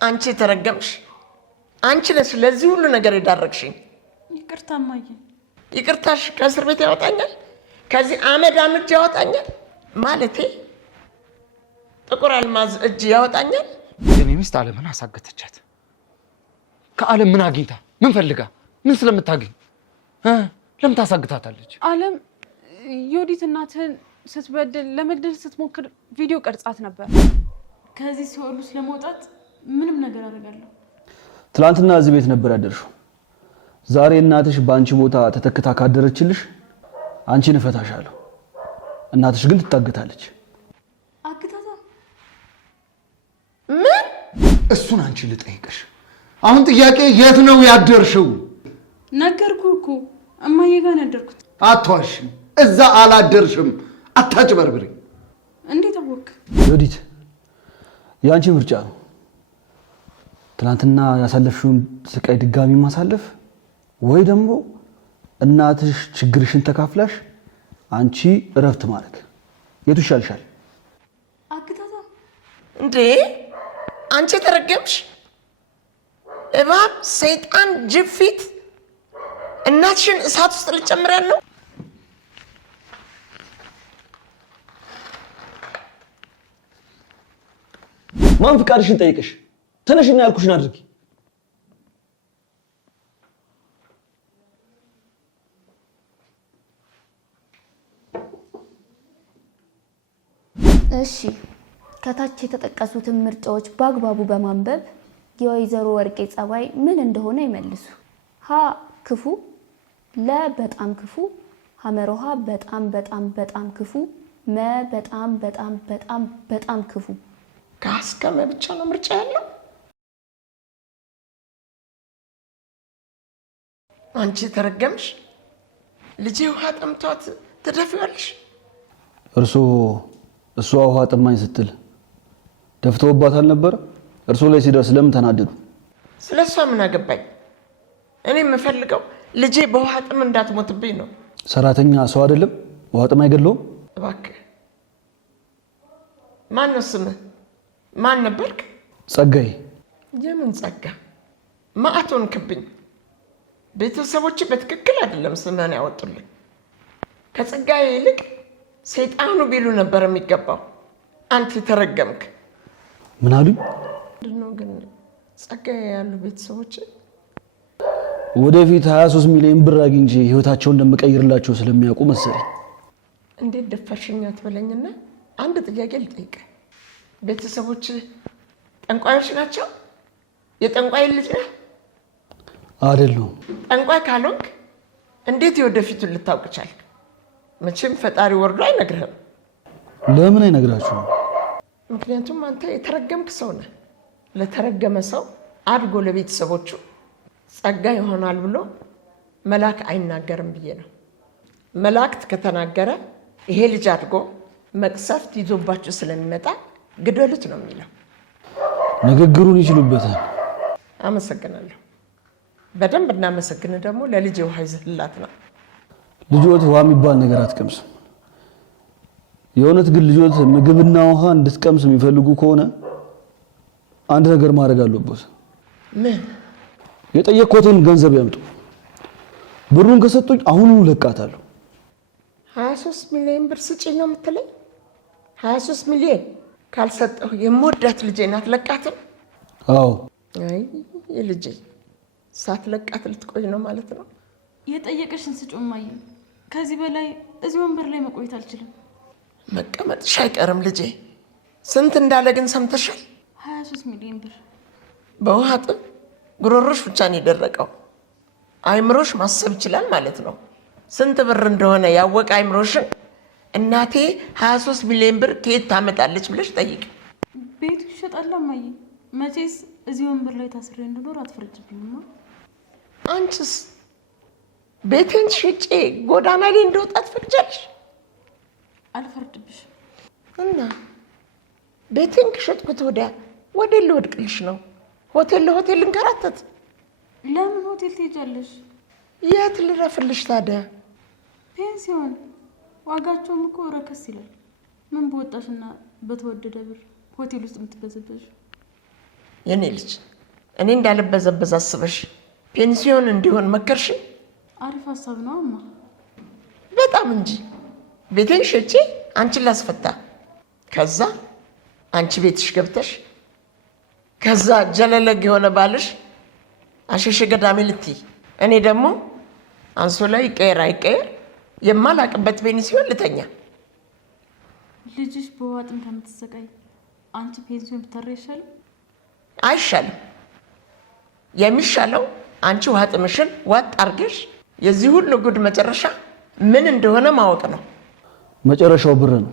አንቺ ተረገምሽ አንቺ ነሽ ለዚህ ሁሉ ነገር የዳረግሽኝ ይቅርታ ማየ ይቅርታሽ ከእስር ቤት ያወጣኛል ከዚህ አመድ አምድ ያወጣኛል ማለቴ ጥቁር አልማዝ እጅ ያወጣኛል የኔ ሚስት ዓለምን አሳገተቻት ከዓለም ምን አግኝታ ምን ፈልጋ ምን ስለምታገኝ ለምን ታሳግታታለች ዓለም ዮዲት እናትን ስትበደል ለመግደል ስትሞክር ቪዲዮ ቀርጻት ነበር ከዚህ ሲወሉ ስለመውጣት ምንም ነገር አደርጋለሁ ትላንትና እዚህ ቤት ነበር ያደርሽው ዛሬ እናትሽ ባንቺ ቦታ ተተክታ ካደረችልሽ አንቺን እፈታሻለሁ እናትሽ ግን ትታገታለች አግታታ ምን እሱን አንቺ ልጠይቅሽ አሁን ጥያቄ የት ነው ያደርሽው ነገርኩህ እኮ እማዬ ጋር ያደርኩት አትዋሽ እዛ አላደርሽም አታጭበርብሪ እንዴት አወቅ ዮዲት ያንቺ ምርጫ ነው ትላንትና ያሳለፍሽውን ስቃይ ድጋሚ ማሳለፍ ወይ ደግሞ እናትሽ ችግርሽን ተካፍላሽ አንቺ እረፍት ማድረግ የቱ ይሻልሻል አግታታ እንዴ አንቺ ተረገምሽ እባብ ሰይጣን ጅፊት እናትሽን እሳት ውስጥ ልጨምረን ነው ማን ፍቃድሽን ጠይቅሽ ተነሽና ያልኩሽን አድርጊ እሺ ከታች የተጠቀሱትን ምርጫዎች በአግባቡ በማንበብ የወይዘሮ ወርቄ ጸባይ ምን እንደሆነ ይመልሱ ሀ ክፉ ለ በጣም ክፉ ሐመሮሃ በጣም በጣም በጣም ክፉ መ በጣም በጣም በጣም በጣም ክፉ ካስከመ ብቻ ነው ምርጫ ያለው አንቺ ተረገምሽ ልጄ ውሃ ጠምቷት ትደፊዋለሽ እሷ ውሃ ጠማኝ ስትል ደፍተውባታል ነበር እርሶ ላይ ሲደርስ ለምን ተናደዱ ስለሷ ምን አገባኝ እኔ የምፈልገው ልጄ በውሃ ጥም እንዳትሞትብኝ ነው ሰራተኛ ሰው አይደለም ውሃ ጥም አይገድለውም እባክህ ማን ነው ስምህ ማን ነበርክ ጸጋዬ የምን ጸጋ ማአቶን ክብኝ ቤተሰቦች በትክክል አይደለም ስምህን ያወጡልኝ ከጸጋዬ ይልቅ ሰይጣኑ ቢሉ ነበር የሚገባው አንተ ተረገምክ ምን አሉኝ ምንድነው ግን ጸጋዬ ያሉ ቤተሰቦች ወደፊት 23 ሚሊዮን ብር አግኝቼ ህይወታቸውን እንደምቀይርላቸው ስለሚያውቁ መሰለኝ እንዴት ደፈርሽኝ አትበለኝና አንድ ጥያቄ ልጠይቅ ቤተሰቦች ጠንቋዮች ናቸው የጠንቋይ ልጅ ነህ አይደለም ጠንቋይ ካልሆንክ እንዴት የወደፊቱን ልታውቅ ቻልክ መቼም ፈጣሪ ወርዶ አይነግርህም ለምን አይነግራችሁም ምክንያቱም አንተ የተረገምክ ሰው ነህ ለተረገመ ሰው አድጎ ለቤተሰቦቹ ጸጋ ይሆናል ብሎ መልአክ አይናገርም ብዬ ነው መልአክት ከተናገረ ይሄ ልጅ አድጎ መቅሰፍት ይዞባችሁ ስለሚመጣ ግደሉት ነው የሚለው ንግግሩን ይችሉበታል አመሰግናለሁ በደንብ እናመሰግን ደግሞ ለልጅ ውሃ ይዘህላት ነው ልጆት ውሃ የሚባል ነገር አትቀምስም የእውነት ግን ልጆት ምግብና ውሃ እንድትቀምስ የሚፈልጉ ከሆነ አንድ ነገር ማድረግ አለበት ምን የጠየቅኩትን ገንዘብ ያምጡ ብሩን ከሰጡኝ አሁኑ ለቃታለሁ 23 ሚሊዮን ብር ስጪኝ ነው የምትለኝ 23 ሚሊዮን ካልሰጠሁ የምወዳት ልጄ ናት ለቃትም አዎ አይ የልጄ ሳትለቃት ልትቆይ ነው ማለት ነው የጠየቀሽን ስጪው ማየ ከዚህ በላይ እዚህ ወንበር ላይ መቆየት አልችልም መቀመጥሽ አይቀርም ልጄ ስንት እንዳለ ግን ሰምተሻል 23 ሚሊዮን ብር በውሃ ጥም ጉሮሮሽ ብቻ ነው የደረቀው አይምሮሽ ማሰብ ይችላል ማለት ነው ስንት ብር እንደሆነ ያወቀ አይምሮሽን እናቴ 23 ሚሊዮን ብር ከየት ታመጣለች ብለሽ ጠይቂ ቤቱ ይሸጣል ማየ መቼስ እዚህ ወንበር ላይ ታስሬ እንድኖር አትፈርጅብኝማ አንቺስ ቤቴን ሽጬ ጎዳና ላይ እንደወጣ ትፈቅጃለሽ አልፈርድብሽ እና ቤቴን ከሸጥኩት ወደ ልወድቅልሽ ነው ሆቴል ለሆቴል እንከራተት ለምን ሆቴል ትሄጃለሽ የት ልረፍልሽ ታዲያ ፔንሲዮን ዋጋቸውም እኮ ረከስ ይላል ምን በወጣሽና በተወደደ ብር ሆቴል ውስጥ የምትበዘበሽ የኔ ልጅ እኔ እንዳልበዘበዝ አስበሽ ፔንሲዮን እንዲሆን መከርሽ? አሪፍ ሀሳብ ነው እማ። በጣም እንጂ ቤቴን ሸጬ አንቺን ላስፈታ፣ ከዛ አንቺ ቤትሽ ገብተሽ ከዛ ጀለለግ የሆነ ባልሽ አሸሸ ገዳሜ ልትይ፣ እኔ ደግሞ አንሶላ ይቀየር አይቀየር የማላቅበት ፔንሲዮን ልተኛ። ልጅሽ በዋጥም ከምትሰቃይ አንቺ ፔንሲዮን ብታረይ ይሻላል? አይሻልም። የሚሻለው አንቺ ውሃ ጥምሽን ዋጥ አርገሽ የዚህ ሁሉ ጉድ መጨረሻ ምን እንደሆነ ማወቅ ነው። መጨረሻው ብር ነው።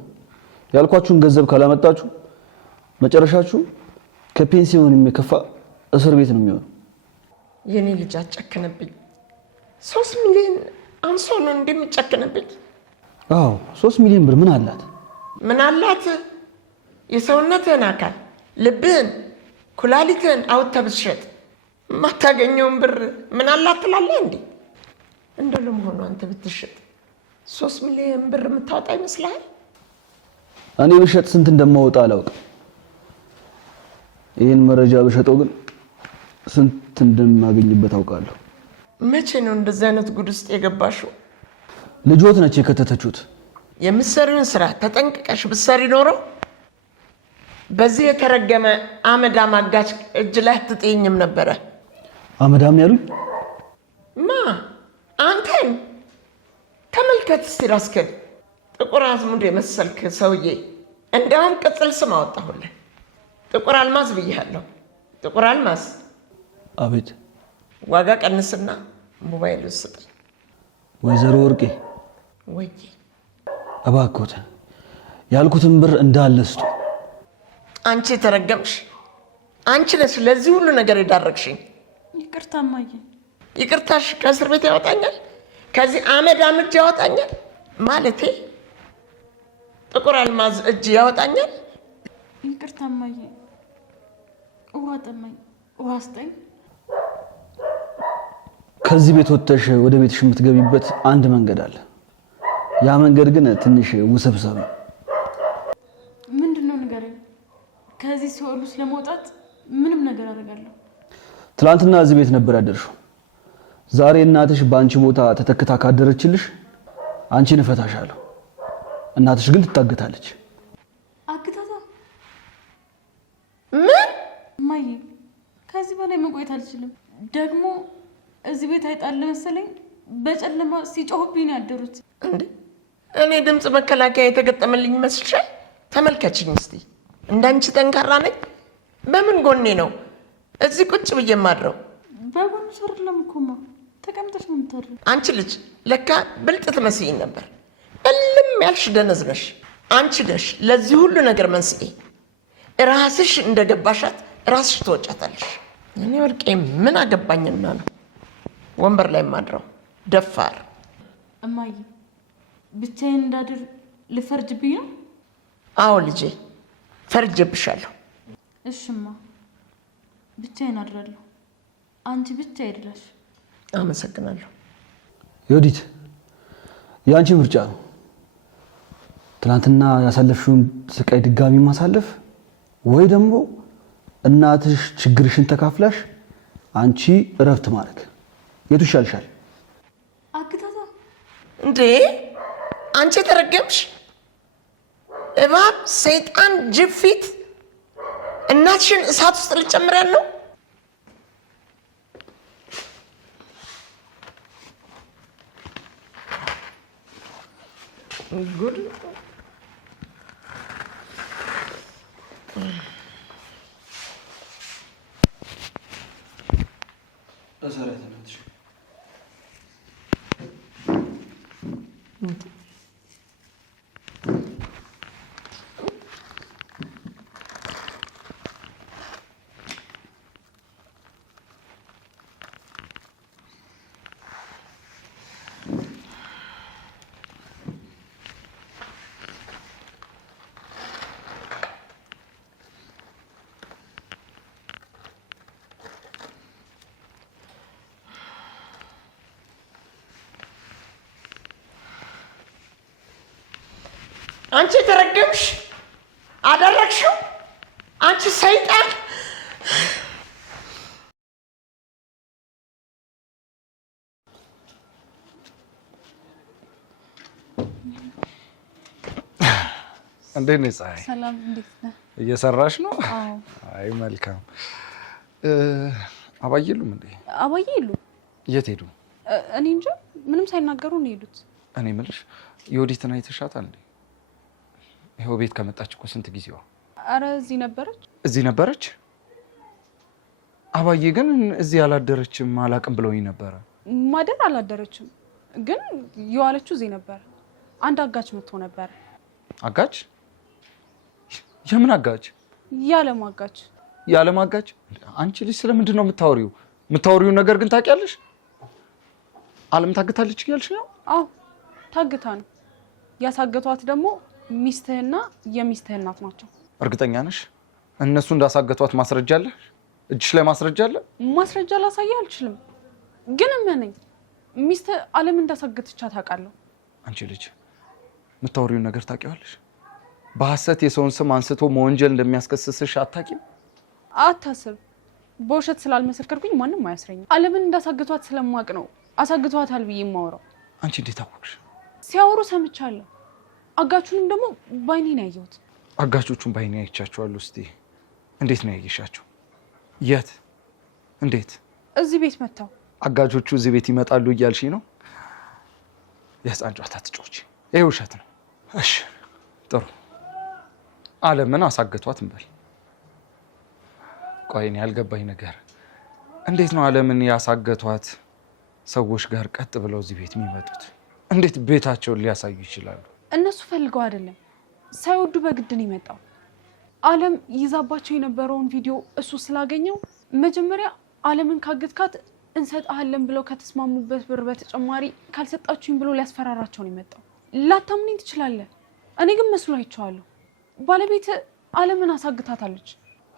ያልኳችሁን ገንዘብ ካላመጣችሁ መጨረሻችሁ ከፔንሲዮን የሚከፋ እስር ቤት ነው የሚሆነው። የኔ ልጅ አጨክነብኝ። 3 ሚሊዮን አንሶ ነው እንደሚጨክነብኝ? አዎ 3 ሚሊዮን ብር ምን አላት? ምን አላት? የሰውነትህን አካል ልብህን፣ ኩላሊትህን አውጥተህ ብትሸጥ የማታገኘውን ብር ምን አላት ትላለህ እንዴ? እንደው ለመሆኑ አንተ ብትሸጥ 3 ሚሊዮን ብር የምታወጣ ይመስልሃል? እኔ ብሸጥ ስንት እንደማወጣ አላውቅም። ይህን መረጃ ብሸጠው ግን ስንት እንደማገኝበት አውቃለሁ። መቼ ነው እንደዚህ አይነት ጉድ ውስጥ የገባሽው? ልጆት ነች የከተተችሁት። የምትሰሪውን ስራ ተጠንቅቀሽ ብትሰሪ ኖሮ በዚህ የተረገመ አመዳም አጋች እጅ ላይ አትጥይኝም ነበረ። አመዳም ያሉኝ ማ? አንተን ተመልከት እስቲ ራስህን። ጥቁር አዝሙድ የመሰልክ ሰውዬ። እንደውም ቅጽል ስም አወጣሁልህ። ጥቁር አልማዝ ብያለሁ። ጥቁር አልማዝ። አቤት። ዋጋ ቀንስና ሞባይል ስጠኝ። ወይዘሮ ወርቄ ወይ እባክዎት ያልኩትን ብር እንዳለ ስጡ። አንቺ የተረገምሽ አንቺ ነሽ ለዚህ ሁሉ ነገር የዳረግሽኝ። ይቅርታ እማዬ። ይቅርታሽ ከእስር ቤት ያወጣኛል? ከዚህ አመዳም እጅ ያወጣኛል? ማለቴ ጥቁር አልማዝ እጅ ያወጣኛል? ይቅርታ እማዬ። ውሃ ጠማኝ፣ ውሃ ስጠኝ። ከዚህ ቤት ወጥተሽ ወደ ቤትሽ የምትገቢበት አንድ መንገድ አለ። ያ መንገድ ግን ትንሽ ውስብስብ ነው። ምንድነው ንገረኝ። ከዚህ ሲኦል ውስጥ ለመውጣት ምንም ነገር አደርጋለሁ። ትላንትና እዚህ ቤት ነበር ያደርሽው። ዛሬ እናትሽ በአንቺ ቦታ ተተክታ ካደረችልሽ አንቺን እፈታሻለሁ። እናትሽ ግን ትታገታለች። አግታታ? ምን? እማዬ ከዚህ በላይ መቆየት አልችልም። ደግሞ እዚህ ቤት አይጣል መሰለኝ በጨለማ ሲጮህብኝ ያደሩት። እንዴ እኔ ድምፅ መከላከያ የተገጠመልኝ መስልሻል? ተመልከችኝ እስቲ። እንዳንቺ ጠንካራ ነኝ? በምን ጎኔ ነው እዚህ ቁጭ ብዬ የማድረው? በጎን ሰርለም እኮማ ተቀምጠሽ ነው የምታድሪው። አንቺ ልጅ ለካ ብልጥ ትመስይኝ ነበር። እልም ያልሽ ደነዝ ነሽ። አንቺ ነሽ ለዚህ ሁሉ ነገር መንስኤ። ራስሽ እንደገባሻት ራስሽ ትወጫታለሽ። እኔ ወርቄ ምን አገባኝና ነው ወንበር ላይ ማድረው? ደፋር። እማዬ ብቻዬን እንዳድር ልፈርጅብኝ ነው? አዎ ልጄ ፈርጅብሻለሁ። እሽማ ብቻዬን አድራለሁ። አንቺ ብቻ አይደላሽ። አመሰግናለሁ። ዮዲት የአንቺ ምርጫ ነው። ትናንትና ያሳለፍሽውን ስቃይ ድጋሚ ማሳለፍ ወይ ደግሞ እናትሽ ችግርሽን ተካፍላሽ አንቺ እረፍት ማድረግ የቱ ይሻልሻል? አግታታ? እንዴ አንቺ የተረገምሽ እባብ፣ ሰይጣን፣ ጅብ ፊት እናትሽን እሳት ውስጥ ልጨምሪያት ነው? ጉድ! አንቺ የተረገምሽ አደረግሽው። አንቺ ሰይጣን እንዴት ነህ ፀሐይ? ሰላም፣ እንዴት ነህ? እየሰራሽ ነው? አዎ። አይ መልካም። አባዬ የሉም እንዴ? አባዬ የሉም። የት ሄዱ? እኔ እንጃ፣ ምንም ሳይናገሩ ነው የሄዱት። እኔ የምልሽ የወዲትን አይተሻታል እንዴ? ይኸው ቤት ከመጣች እኮ ስንት ጊዜዋ? አረ እዚህ ነበረች። እዚህ ነበረች? አባዬ ግን እዚህ አላደረችም አላቅም ብለውኝ ነበረ። ማደር አላደረችም፣ ግን የዋለችው እዚህ ነበር። አንድ አጋች መጥቶ ነበር። አጋች? የምን አጋች? ያለም አጋች። ያለም አጋች? አንቺ ልጅ ስለምንድን ነው የምታወሪው? የምታወሪውን ነገር ግን ታውቂያለሽ? አለም ታግታለች እያልሽ ነው? አዎ ታግታ ነው። ያሳገቷት ደግሞ ሚስትህና የሚስትህ እናት ናቸው። እርግጠኛ ነሽ? እነሱ እንዳሳገቷት ማስረጃ አለ? እጅሽ ላይ ማስረጃ አለ? ማስረጃ ላሳየህ አልችልም፣ ግን እመነኝ፣ ሚስትህ አለም እንዳሳገተቻት አውቃለሁ። አንቺ ልጅ የምታወሪውን ነገር ታውቂዋለሽ? በሐሰት የሰውን ስም አንስቶ መወንጀል እንደሚያስከስስሽ አታውቂም? አታስብ፣ በውሸት ስላልመሰከርኩኝ ማንም አያስረኝም። አለምን እንዳሳገቷት ስለማውቅ ነው አሳግቷታል ብዬ የማወራው። አንቺ እንዴት አወቅሽ? ሲያወሩ ሰምቻለሁ። አጋቹንም ደግሞ ባይኔ ነው ያየሁት። አጋቾቹን ባይኔ አይቻቸዋለሁ። እስቲ እንዴት ነው ያየሻቸው? የት? እንዴት? እዚህ ቤት መጣው። አጋቾቹ እዚህ ቤት ይመጣሉ እያልሽኝ ነው? የህፃን ጨዋታ ትጮች። ይሄ ውሸት ነው። እሺ ጥሩ፣ አለምን አሳገቷት እንበል። ቆይ እኔ ያልገባኝ ነገር እንዴት ነው አለምን ያሳገቷት ሰዎች ጋር ቀጥ ብለው እዚህ ቤት የሚመጡት? እንዴት ቤታቸውን ሊያሳዩ ይችላሉ? እነሱ ፈልገው አይደለም፣ ሳይወዱ በግድ ነው የመጣው። አለም ይዛባቸው የነበረውን ቪዲዮ እሱ ስላገኘው መጀመሪያ አለምን ካገትካት እንሰጣለን ብለው ከተስማሙበት ብር በተጨማሪ ካልሰጣችሁኝ ብሎ ሊያስፈራራቸው ነው የመጣው። ላታምነኝ ትችላለህ፣ እኔ ግን መስሎ አይቼዋለሁ። ባለቤት አለምን አሳግታታለች።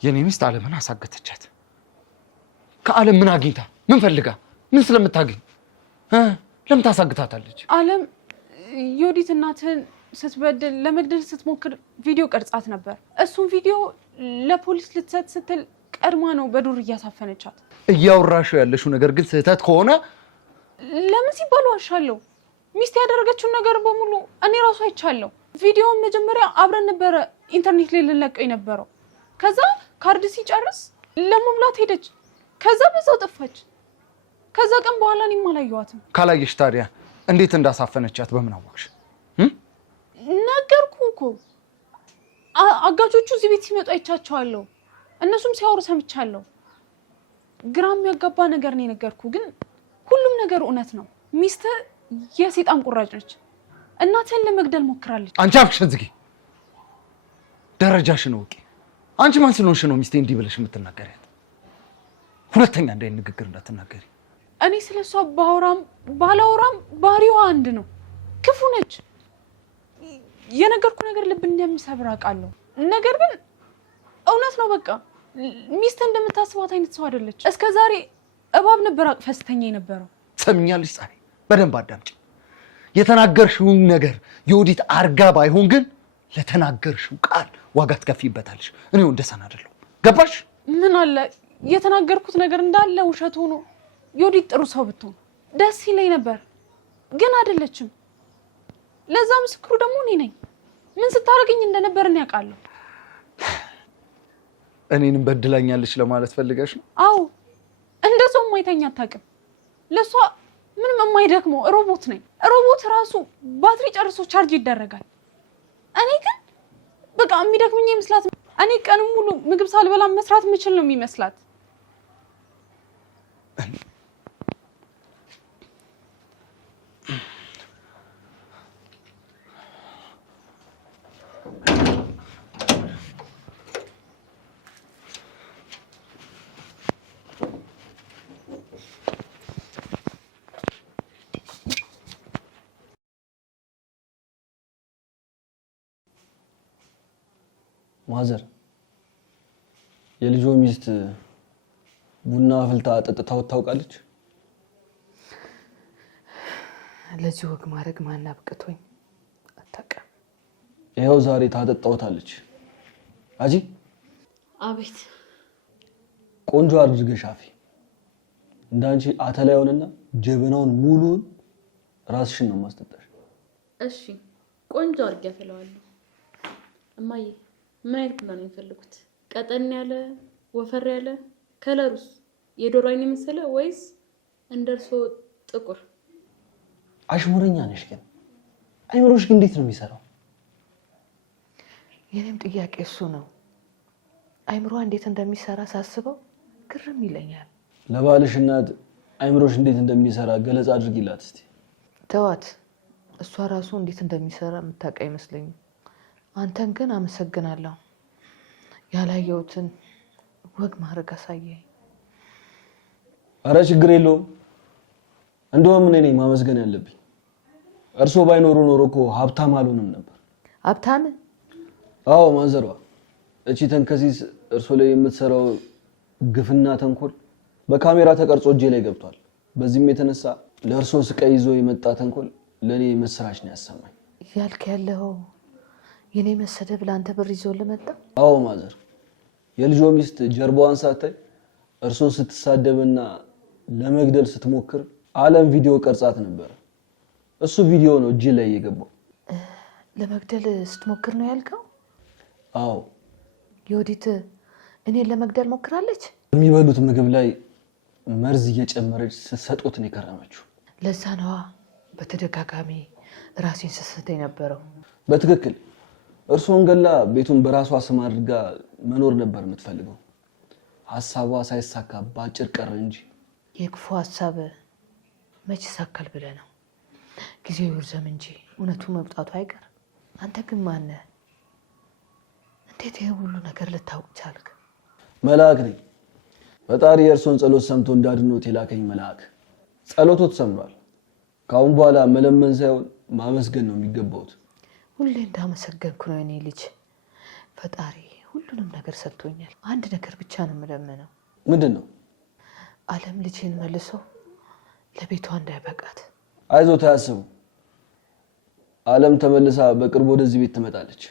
የኔ ሚስት አለምን አሳገተቻት? ከአለም ምን አግኝታ? ምን ፈልጋ? ምን ስለምታገኝ ለምን ታሳግታታለች? አለም ዮዲት እናትህን ስትበድል ለመግደል ስትሞክር ቪዲዮ ቀርጻት ነበር። እሱን ቪዲዮ ለፖሊስ ልትሰጥ ስትል ቀድማ ነው በዱር እያሳፈነቻት። እያወራሽው ያለሽው ነገር ግን ስህተት ከሆነ ለምን ሲባል ዋሻለሁ? ሚስት ያደረገችውን ነገር በሙሉ እኔ ራሱ አይቻለሁ። ቪዲዮውን መጀመሪያ አብረን ነበረ ኢንተርኔት ላይ ልንለቀው የነበረው። ከዛ ካርድ ሲጨርስ ለመሙላት ሄደች። ከዛ በዛው ጠፋች። ከዛ ቀን በኋላ እኔም አላየኋትም። ካላየሽ ታዲያ እንዴት እንዳሳፈነቻት በምን አወቅሽ? ነገርኩ እኮ አጋቾቹ እዚህ ቤት ሲመጡ አይቻቸዋለሁ። እነሱም ሲያወሩ ሰምቻለሁ። ግራ የሚያጋባ ነገር ነው የነገርኩ፣ ግን ሁሉም ነገር እውነት ነው። ሚስትህ የሴጣን ቁራጭ ነች። እናትህን ለመግደል ሞክራለች። አንቺ አፍሽን ዝጊ፣ ደረጃሽን እወቂ። አንቺ ማን ስለሆንሽ ነው ሚስቴ እንዲህ ብለሽ የምትናገሪያት? ሁለተኛ እንዳይ ንግግር እንዳትናገሪ። እኔ ስለሷ ባወራም ባላወራም ባህሪዋ አንድ ነው። ክፉ ነች። የነገርኩ ነገር ልብ እንደሚሰብር አውቃለሁ። ነገር ግን እውነት ነው። በቃ ሚስት እንደምታስባት አይነት ሰው አይደለች። እስከ ዛሬ እባብ ነበር አቅፈስተኛ የነበረው። ሰምኛለሽ ፀሐይ፣ በደንብ አዳምጪ። የተናገርሽውን ነገር የወዲት አርጋ ባይሆን ግን ለተናገርሽው ቃል ዋጋ ትከፊበታለሽ። እኔ ወንደሰን አይደለሁ። ገባሽ? ምን አለ የተናገርኩት ነገር እንዳለ ውሸት ሆኖ የወዲት ጥሩ ሰው ብትሆን ደስ ይለኝ ነበር፣ ግን አይደለችም። ለዛ ምስክሩ ደግሞ እኔ ነኝ። ምን ስታረገኝ እንደነበር እኔ ያውቃለሁ። እኔንም በድላኛለች ለማለት ፈልገሽ ነው? አዎ፣ እንደሰው የማይተኛ አታውቅም። ለሷ ምንም የማይደክመው ሮቦት ነኝ። ሮቦት ራሱ ባትሪ ጨርሶ ቻርጅ ይደረጋል። እኔ ግን በቃ የሚደክመኝ ይመስላት። እኔ ቀንም ሙሉ ምግብ ሳልበላ መስራት የምችል ነው የሚመስላት። ማዘር የልጆ ሚስት ቡና አፍልታ ጠጥታው ታውቃለች? ለዚህ ወግ ማድረግ ማን አብቅቶኝ አታውቅም። ይኸው ዛሬ ታጠጣውታለች። አጂ አቤት። ቆንጆ አድርገሽ አፊ። እንዳንቺ አተላዩንና ጀበናውን ሙሉን ራስሽን ነው ማስጠጣሽ። እሺ ቆንጆ አድርጌ አፈላዋለሁ። እማዬ ምን አይነት ቡና ነው የሚፈልጉት? ቀጠን ያለ ወፈር ያለ ከለሩስ የዶሮ አይን የመሰለ ወይስ እንደርሶ ጥቁር? አሽሙረኛ ነሽ ግን አይምሮሽ ግን እንዴት ነው የሚሰራው? የኔም ጥያቄ እሱ ነው። አይምሮ እንዴት እንደሚሰራ ሳስበው ግርም ይለኛል። ለባልሽ እናት አይምሮሽ እንዴት እንደሚሰራ ገለጻ አድርጊላት እስቲ። ተዋት፣ እሷ ራሱ እንዴት እንደሚሰራ የምታውቅ አይመስለኝም። አንተን ግን አመሰግናለሁ። ያላየሁትን ወግ ማድረግ አሳየኝ። አረ ችግር የለውም። እንደውም እኔ ነኝ ማመስገን ያለብኝ። እርሶ ባይኖሩ ኖሮ እኮ ሀብታም አልሆንም ነበር። ሀብታም? አዎ ማዘሯ። እቺ ተንከሲስ እርሶ ላይ የምትሰራው ግፍና ተንኮል በካሜራ ተቀርጾ እጄ ላይ ገብቷል። በዚህም የተነሳ ለእርሶ ስቃይ ይዞ የመጣ ተንኮል ለኔ መስራች ነው ያሰማኝ። ያልክ ያለው የኔ መሰደብ ለአንተ ብር ይዞ ለመጣ? አዎ ማዘር። የልጆ ሚስት ጀርባዋን ሳታይ እርሶን ስትሳደብና ለመግደል ስትሞክር ዓለም ቪዲዮ ቀርጻት ነበር። እሱ ቪዲዮ ነው እጄ ላይ የገባው። ለመግደል ስትሞክር ነው ያልከው? አዎ። የወዲት እኔን ለመግደል ሞክራለች? የሚበሉት ምግብ ላይ መርዝ እየጨመረች ስትሰጡት ነው የከረመችው። ለዛ ነዋ በተደጋጋሚ ራሴን ስስት የነበረው። በትክክል እርሶን ገላ ቤቱን በራሷ ስም አድርጋ መኖር ነበር የምትፈልገው። ሀሳቧ ሳይሳካ ባጭር ቀረ እንጂ። የክፉ ሀሳብ መች ይሳካል ብለህ ነው? ጊዜው ይርዘም እንጂ እውነቱ መውጣቱ አይቀር። አንተ ግን ማነህ? እንዴት ይሄ ሁሉ ነገር ልታውቅ ቻልክ? መልአክ ነኝ። ፈጣሪ የእርሶን ጸሎት ሰምቶ እንዳድኖት የላከኝ መልአክ። ጸሎቶት ሰምሯል። ከአሁን በኋላ መለመን ሳይሆን ማመስገን ነው የሚገባውት። ሁሌ እንዳመሰገንኩ ነው የኔ ልጅ። ፈጣሪ ሁሉንም ነገር ሰጥቶኛል። አንድ ነገር ብቻ ነው የምለምነው። ምንድን ነው? ዓለም ልጄን መልሶ ለቤቷ እንዳይበቃት። አይዞት፣ አያስቡ። ዓለም ተመልሳ በቅርቡ ወደዚህ ቤት ትመጣለች።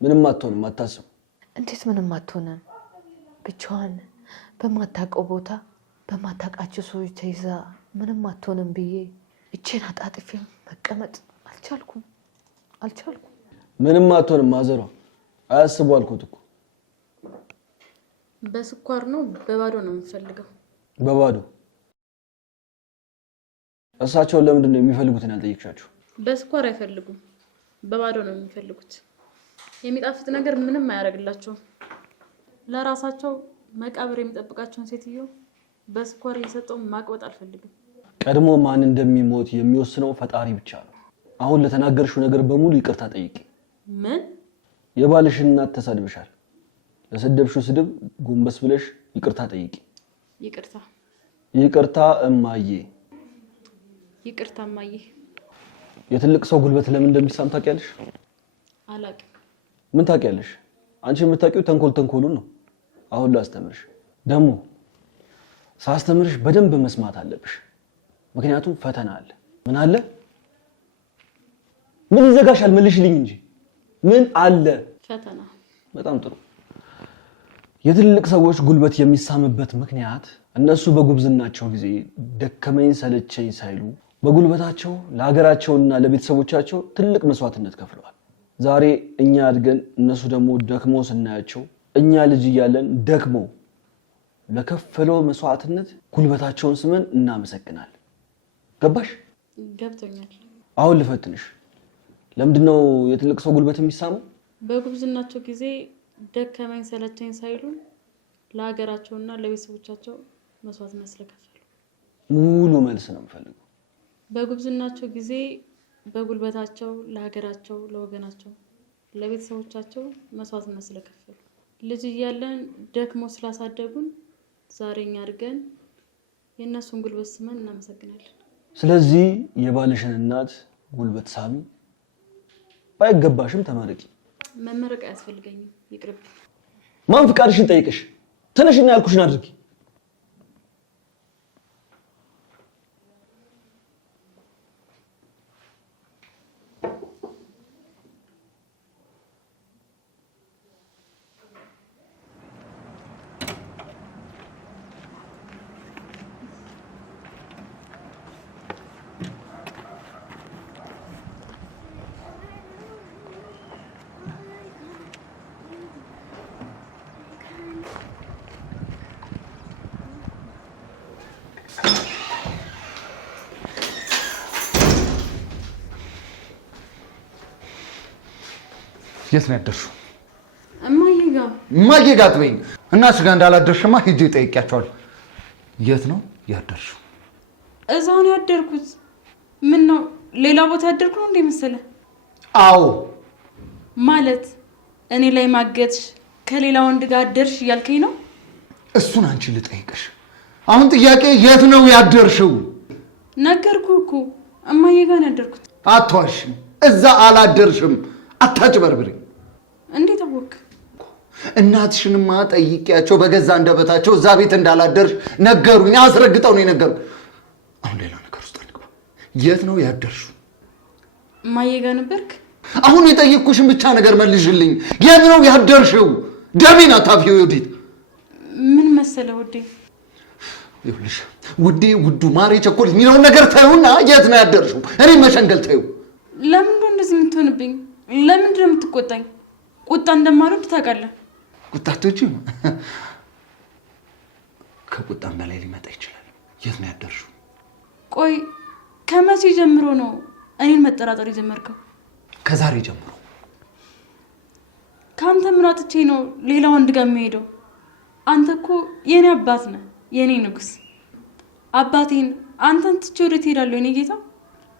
ምንም አትሆንም፣ አታስቡ። እንዴት ምንም አትሆንም? ብቻዋን በማታውቀው ቦታ በማታውቃቸው ሰዎች ተይዛ ምንም አትሆንም ብዬ እጄን አጣጥፌ መቀመጥ አልቻልኩም። ምንም አትሆንም ማዘሯ፣ አያስቡ አልኩት እኮ። በስኳር ነው በባዶ ነው የምፈልገው? በባዶ። እሳቸውን ለምንድን ነው የሚፈልጉትን ያልጠየቅሻቸው? በስኳር አይፈልጉም፣ በባዶ ነው የሚፈልጉት። የሚጣፍጥ ነገር ምንም አያደርግላቸውም። ለራሳቸው መቃብር የሚጠብቃቸውን ሴትዮ በስኳር እየሰጠው ማቅበጥ አልፈልግም። ቀድሞ ማን እንደሚሞት የሚወስነው ፈጣሪ ብቻ ነው። አሁን ለተናገርሽው ነገር በሙሉ ይቅርታ ጠይቂ። ምን? የባልሽን እናት ተሳድበሻል። ለሰደብሽው ስድብ ጎንበስ ብለሽ ይቅርታ ጠይቂ። ይቅርታ እማዬ። ይቅርታ እማዬ። የትልቅ ሰው ጉልበት ለምን እንደሚሳም ታውቂያለሽ? አላውቅም። ምን ታውቂያለሽ? አንቺ የምታውቂው ተንኮሉን ነው። አሁን ላስተምርሽ። ደግሞ ሳስተምርሽ በደንብ መስማት አለብሽ። ምክንያቱም ፈተና አለ። ምን አለ? ምን ይዘጋሻል? መልሽልኝ እንጂ ምን አለ? ፈተና። በጣም ጥሩ። የትልቅ ሰዎች ጉልበት የሚሳምበት ምክንያት እነሱ በጉብዝናቸው ጊዜ ደከመኝ ሰለቸኝ ሳይሉ በጉልበታቸው ለሀገራቸውና ለቤተሰቦቻቸው ትልቅ መስዋዕትነት ከፍለዋል። ዛሬ እኛ አድገን እነሱ ደግሞ ደክመው ስናያቸው እኛ ልጅ እያለን ደክመው ለከፈለው መስዋዕትነት ጉልበታቸውን ስመን እናመሰግናለን። ገባሽ? ገብቶኛል። አሁን ልፈትንሽ። ለምንድነው የትልቅ ሰው ጉልበት የሚሳመው? በጉብዝናቸው ጊዜ ደከመኝ ሰለቸኝ ሳይሉ ለሀገራቸውና ለቤተሰቦቻቸው መስዋዕትነት ስለከፈሉ። ሙሉ መልስ ነው የምፈልገው። በጉብዝናቸው ጊዜ በጉልበታቸው ለሀገራቸው፣ ለወገናቸው፣ ለቤተሰቦቻቸው መስዋዕትነት ስለከፈሉ። ልጅ እያለን ደክሞ ስላሳደጉን ዛሬኛ አድርገን የእነሱን ጉልበት ስመን እናመሰግናለን። ስለዚህ የባልሽን እናት ጉልበት ሳሚ። ባይገባሽም ተመረቂ። መመረቅ አያስፈልገኝም፣ ይቅርብ። ማን ፍቃድሽን ጠይቅሽ? ተነሽና ያልኩሽን አድርጊ። የት ነው ያደርሽው? እማዬ ጋር አትበይኝ። እናትሽ ጋር እንዳላደርሽማ ሂጅ ጠይቂያቸዋለሁ። የት ነው ያደርሽው? እዛው ነው ያደርኩት። ምን ነው ሌላ ቦታ ያደርኩ ነው እንዴ መሰለህ? አዎ ማለት እኔ ላይ ማገትሽ ከሌላ ወንድ ጋር አደርሽ እያልከኝ ነው? እሱን አንቺ ልጠይቅሽ። አሁን ጥያቄ የት ነው ያደርሽው? ነገርኩህ እኮ እማዬ ጋር ነው ያደርኩት። አትዋሽም። እዛ አላደርሽም። አታጭበርብሪ። እንዴት አወቅ? እናትሽንማ ጠይቂያቸው በገዛ እንደበታቸው እዛ ቤት እንዳላደርሽ ነገሩኝ። አስረግጠው ነው የነገሩኝ። አሁን ሌላ ነገር ውስጥ አንግባ። የት ነው ያደርሽው? እማዬ ጋር ነበርክ? አሁን የጠየቅኩሽን ብቻ ነገር መልሽልኝ። የት ነው ያደርሽው? ደሜን አታፊው ዮዲት። ምን መሰለ ውዴ፣ ይኸውልሽ ውዴ፣ ውዱ፣ ማሬ፣ ቸኮል የሚለውን ነገር ታዩና የት ነው ያደርሽው? እኔ መሸንገል ታዩ። ለምን እንደዚህ የምትሆንብኝ? ለምንድን ነው የምትቆጣኝ? ቁጣ እንደማልወድ ታውቃለህ። ቁጣቶች ከቁጣም በላይ ሊመጣ ይችላል። የት ነው ያደርሽው? ቆይ ከመቼ ጀምሮ ነው እኔን መጠራጠር የጀመርከው? ከዛሬ ጀምሮ። ከአንተ ምን አጥቼ ነው ሌላ ወንድ ጋር የሚሄደው? አንተ እኮ የኔ አባት ነህ፣ የኔ ንጉስ። አባቴን አንተን ትቼ ወዴት እሄዳለሁ? የኔ ጌታ።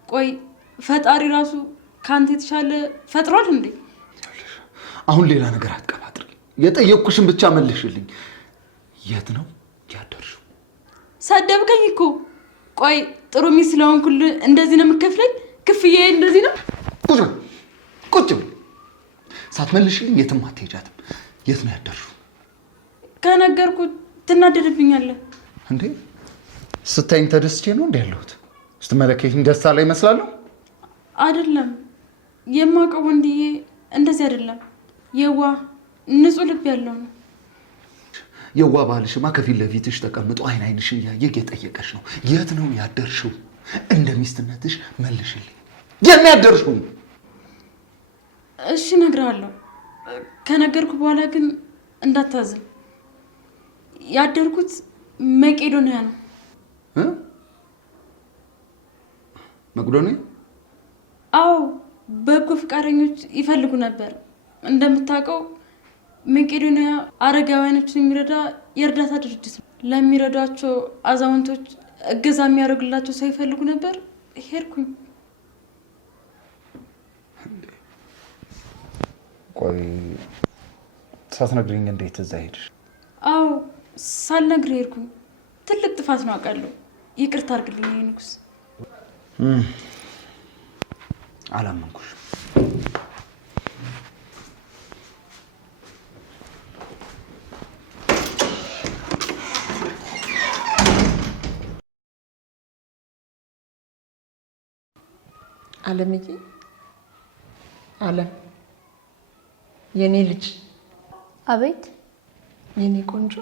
ቆይ ፈጣሪ ራሱ ከአንተ የተሻለ ፈጥሯል እንዴ? አሁን ሌላ ነገር አትቀባጥሪ። የጠየቅኩሽን ብቻ መልሽልኝ። የት ነው ያደርሽው? ሰደብከኝ እኮ። ቆይ ጥሩ ሚስት ስለሆንኩልህ እንደዚህ ነው የምከፍለኝ? ክፍያዬ እንደዚህ ነው? ቁጭ ብል። ሳትመልሽልኝ የትም አትሄጃትም። የት ነው ያደርሽው? ከነገርኩ ትናደድብኛለህ እንዴ? ስታይኝ ተደስቼ ነው እንዴ ያለሁት? ስትመለከኝ ደስታ ላይ ይመስላለሁ? አይደለም። የማውቀው ወንድዬ እንደዚህ አይደለም። የዋህ ንጹህ ልብ ያለው ነው። የዋህ ባልሽማ ከፊት ለፊትሽ ተቀምጦ አይን አይንሽን እያየ እየጠየቀሽ ነው። የት ነው ያደርሽው? እንደ ሚስትነትሽ መልሽልኝ። የት ነው ያደርሽው? እሺ እነግርሃለሁ። ከነገርኩ በኋላ ግን እንዳታዝን። ያደርኩት መቄዶንያ ነው። መቄዶንያ? አዎ፣ በጎ ፈቃደኞች ይፈልጉ ነበር። እንደምታውቀው መቄዶንያ አረጋውያኖችን የሚረዳ የእርዳታ ድርጅት ነው። ለሚረዷቸው አዛውንቶች እገዛ የሚያደርግላቸው ሰው ይፈልጉ ነበር። ሄድኩኝ። ቆይ ሳትነግሪኝ እንዴት እዛ ሄድሽ? አዎ ሳልነግርህ ሄድኩኝ። ትልቅ ጥፋት ነው አውቃለሁ። ይቅርታ አድርግልኝ የኔ ንጉስ። አላመንኩሽ። አለምዬ፣ አለም የኔ ልጅ። አቤት። የኔ ቆንጆ፣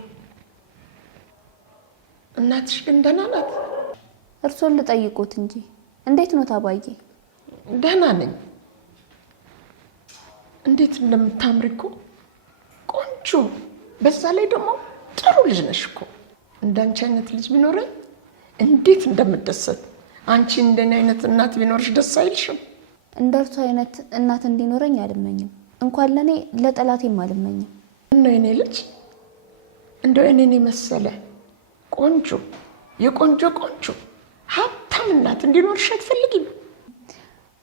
እናትሽ ግን ደህና ናት? እርሶን ልጠይቁት እንጂ እንዴት ነው ታባዬ? ደህና ነኝ። እንዴት እንደምታምሪ እኮ ቆንጆ፣ በዛ ላይ ደግሞ ጥሩ ልጅ ነሽ እኮ። እንዳንቺ አይነት ልጅ ቢኖረኝ እንዴት እንደምደሰት። አንቺ እንደኔ አይነት እናት ቢኖርሽ ደስ አይልሽም? እንደ እርሱ አይነት እናት እንዲኖረኝ አልመኝም። እንኳን ለኔ ለጠላቴም አልመኝም። እና የኔ ልጅ እንደው እኔን የመሰለ ቆንጆ የቆንጆ ቆንጆ ሀብታም እናት እንዲኖርሽ አትፈልጊም?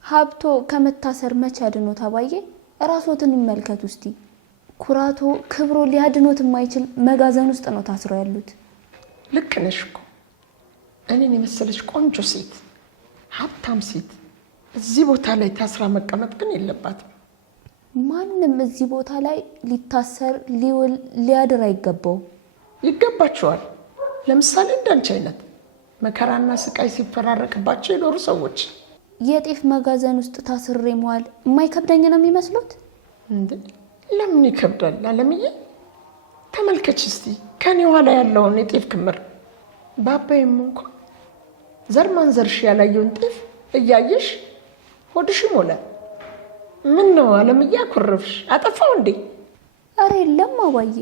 ሀብቶ ከመታሰር መቼ አድኖት አባዬ? ራስዎትን ይመልከቱ እስቲ። ኩራቶ ክብሮ ሊያድኖት የማይችል መጋዘን ውስጥ ነው ታስሮ ያሉት። ልክ ነሽ እኮ። እኔን የመሰለች ቆንጆ ሴት ሀብታም ሴት እዚህ ቦታ ላይ ታስራ መቀመጥ ግን የለባትም። ማንም እዚህ ቦታ ላይ ሊታሰር ሊውል ሊያድር አይገባው። ይገባቸዋል። ለምሳሌ እንዳንቺ አይነት መከራና ስቃይ ሲፈራረቅባቸው የኖሩ ሰዎች። የጤፍ መጋዘን ውስጥ ታስሬ መዋል የማይከብደኝ ነው የሚመስሉት? እንዴ ለምን ይከብዳል አለምዬ? ተመልከች እስቲ ከኔ ኋላ ያለውን የጤፍ ክምር። ባባዬም እንኳን ዘር ማንዘርሽ ያላየውን ጤፍ እያየሽ ሆድሽ ይሞላል። ምን ነው አለምዬ አኩርፍሽ? አጠፋው እንዴ? አረ የለም አባዬ፣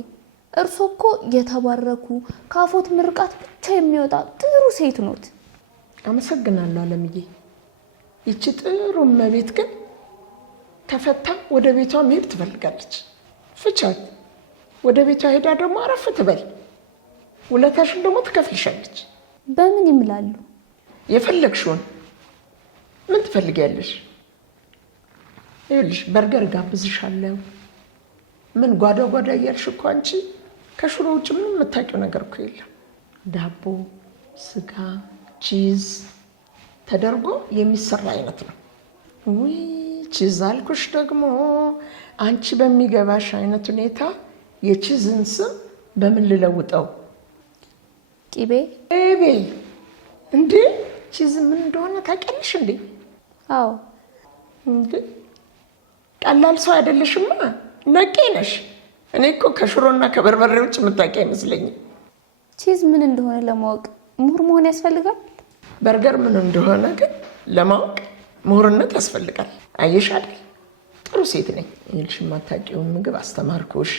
እርሶ እኮ የተባረኩ ካፎት ምርቃት ብቻ የሚወጣ ጥሩ ሴት ኖት። አመሰግናለሁ አለምዬ። ይቺ ጥሩ እመቤት ግን ተፈታ ወደ ቤቷ መሄድ ትፈልጋለች። ፍቻት። ወደ ቤቷ ሄዳ ደግሞ አረፍ ትበል። ውለታሽን ደግሞ ትከፍልሻለች። በምን ይምላሉ? የፈለግሽውን። ምን ትፈልጊያለሽ? ይኸውልሽ በርገር ጋብዝሻለሁ። ምን ጓዳ ጓዳ እያልሽ እኮ አንቺ ከሽሮ ውጭ ምንም የምታውቂው ነገር እኮ የለም። ዳቦ፣ ስጋ፣ ቺዝ ተደርጎ የሚሰራ አይነት ነው። ውይ ቺዝ አልኩሽ ደግሞ አንቺ በሚገባሽ አይነት ሁኔታ የቺዝን ስም በምን ልለውጠው? ቂቤ እንዴ? ቺዝ ምን እንደሆነ ታውቂያለሽ እንዴ? አዎ። እንዴ ቀላል ሰው አይደለሽማ፣ ነቄ ነሽ። እኔ እኮ ከሽሮና ከበርበሬ ውጭ የምታውቂ አይመስለኝም። ቺዝ ምን እንደሆነ ለማወቅ ምሁር መሆን ያስፈልጋል? በርገር ምን እንደሆነ ግን ለማወቅ ምሁርነት ያስፈልጋል። አየሽ አይደል? ጥሩ ሴት ነኝ። ይልሽ የማታውቂውን ምግብ አስተማርኩሽ።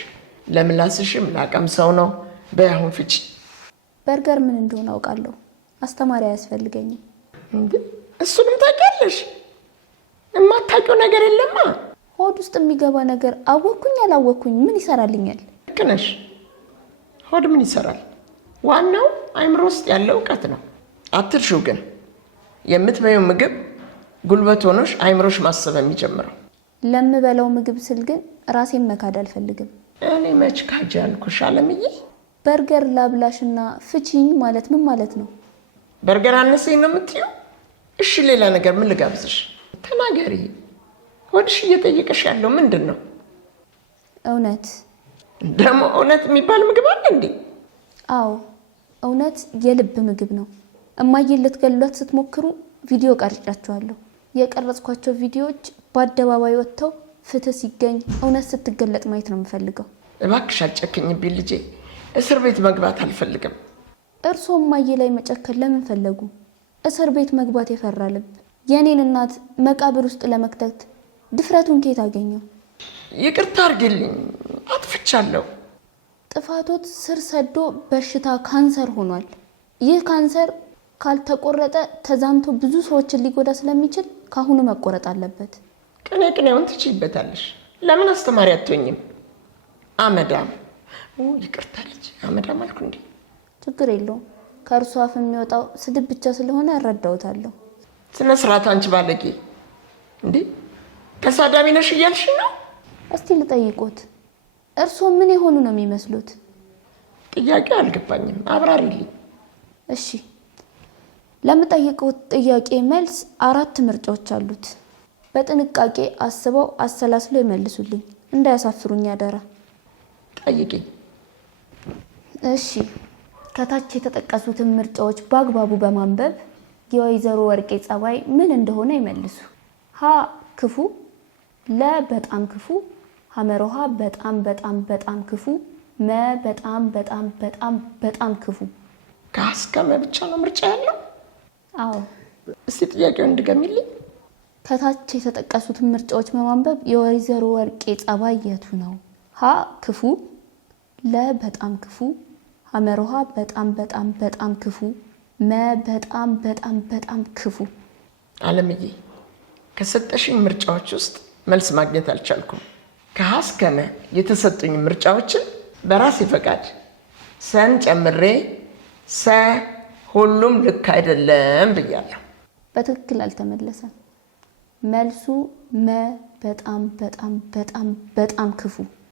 ለምላስሽም ላቀምሰው ነው። በያሁን ፍቺ። በርገር ምን እንደሆነ አውቃለሁ። አስተማሪ አያስፈልገኝም። እንዴ እሱንም ታውቂያለሽ? የማታውቂው ነገር የለማ። ሆድ ውስጥ የሚገባ ነገር አወኩኝ አላወኩኝ ምን ይሰራልኛል? ልክ ነሽ። ሆድ ምን ይሰራል? ዋናው አይምሮ ውስጥ ያለው እውቀት ነው። አትርሺው ግን የምትበይው ምግብ ጉልበት ሆኖሽ አይምሮሽ ማሰብ የሚጀምረው። ለምበላው ምግብ ስል ግን ራሴን መካድ አልፈልግም። እኔ መች ካጅ አልኩሽ አለምዬ። በርገር ላብላሽና ፍቺኝ ማለት ምን ማለት ነው? በርገር አነሰኝ ነው የምትይው? እሺ ሌላ ነገር ምን ልጋብዝሽ? ተናገሪ። ሆድሽ እየጠየቀሽ ያለው ምንድን ነው? እውነት። ደግሞ እውነት የሚባል ምግብ አለ እንዴ? አዎ እውነት የልብ ምግብ ነው። እማዬን ልትገሏት ስትሞክሩ ቪዲዮ ቀርጫቸዋለሁ። የቀረጽኳቸው ቪዲዮዎች በአደባባይ ወጥተው ፍትህ ሲገኝ እውነት ስትገለጥ ማየት ነው የምፈልገው። እባክሽ አልጨክኝብኝ ልጄ። እስር ቤት መግባት አልፈልግም። እርስዎ እማዬ ላይ መጨከል ለምን ፈለጉ? እስር ቤት መግባት የፈራ ልብ የኔን እናት መቃብር ውስጥ ለመክተት ድፍረቱን ከየት አገኘው? ይቅርታ አድርጊልኝ፣ አጥፍቻለሁ። ጥፋቶት ስር ሰዶ በሽታ ካንሰር ሆኗል። ይህ ካንሰር ካልተቆረጠ ተዛምቶ ብዙ ሰዎችን ሊጎዳ ስለሚችል ካሁኑ መቆረጥ አለበት። ቅኔውን ትችይበታለሽ። ለምን አስተማሪ አትሆኝም? አመዳም። ይቅርታ ልጅ፣ አመዳም አልኩ እንዴ? ችግር የለውም። ከእርሱ አፍ የሚወጣው ስድብ ብቻ ስለሆነ እረዳውታለሁ። ስነ ስርዓት አንቺ ባለጌ። እንዴ ተሳዳቢ ነሽ እያልሽ ነው? እስቲ ልጠይቆት፣ እርስዎ ምን የሆኑ ነው የሚመስሉት? ጥያቄው አልገባኝም፣ አብራሪልኝ። እሺ ለምጠይቁት ጥያቄ መልስ 4 ምርጫዎች አሉት። በጥንቃቄ አስበው አሰላስሎ ይመልሱልኝ፣ እንዳያሳፍሩኝ አደራ። ጠይቂኝ። እሺ ከታች የተጠቀሱትን ምርጫዎች በአግባቡ በማንበብ የወይዘሮ ወርቄ ጸባይ ምን እንደሆነ ይመልሱ። ሀ ክፉ፣ ለ በጣም ክፉ፣ ሐመሮሃ በጣም በጣም በጣም ክፉ፣ መ በጣም በጣም በጣም በጣም ክፉ። ከአስከ መ ብቻ ነው ምርጫ ያለው? አዎ። እስቲ ጥያቄውን እንድገሚልኝ። ከታች የተጠቀሱትን ምርጫዎች በማንበብ የወይዘሮ ወርቄ ጸባይ የቱ ነው? ሀ ክፉ፣ ለ በጣም ክፉ፣ ሐመሮሃ በጣም በጣም በጣም ክፉ፣ መ በጣም በጣም በጣም ክፉ። አለምዬ ከሰጠሽኝ ምርጫዎች ውስጥ መልስ ማግኘት አልቻልኩም። ከሀ እስከ መ የተሰጡኝ ምርጫዎችን በራሴ ፈቃድ ሰን ጨምሬ ሰ ሁሉም ልክ አይደለም ብያለሁ። በትክክል አልተመለሰም። መልሱ መ በጣም በጣም በጣም በጣም ክፉ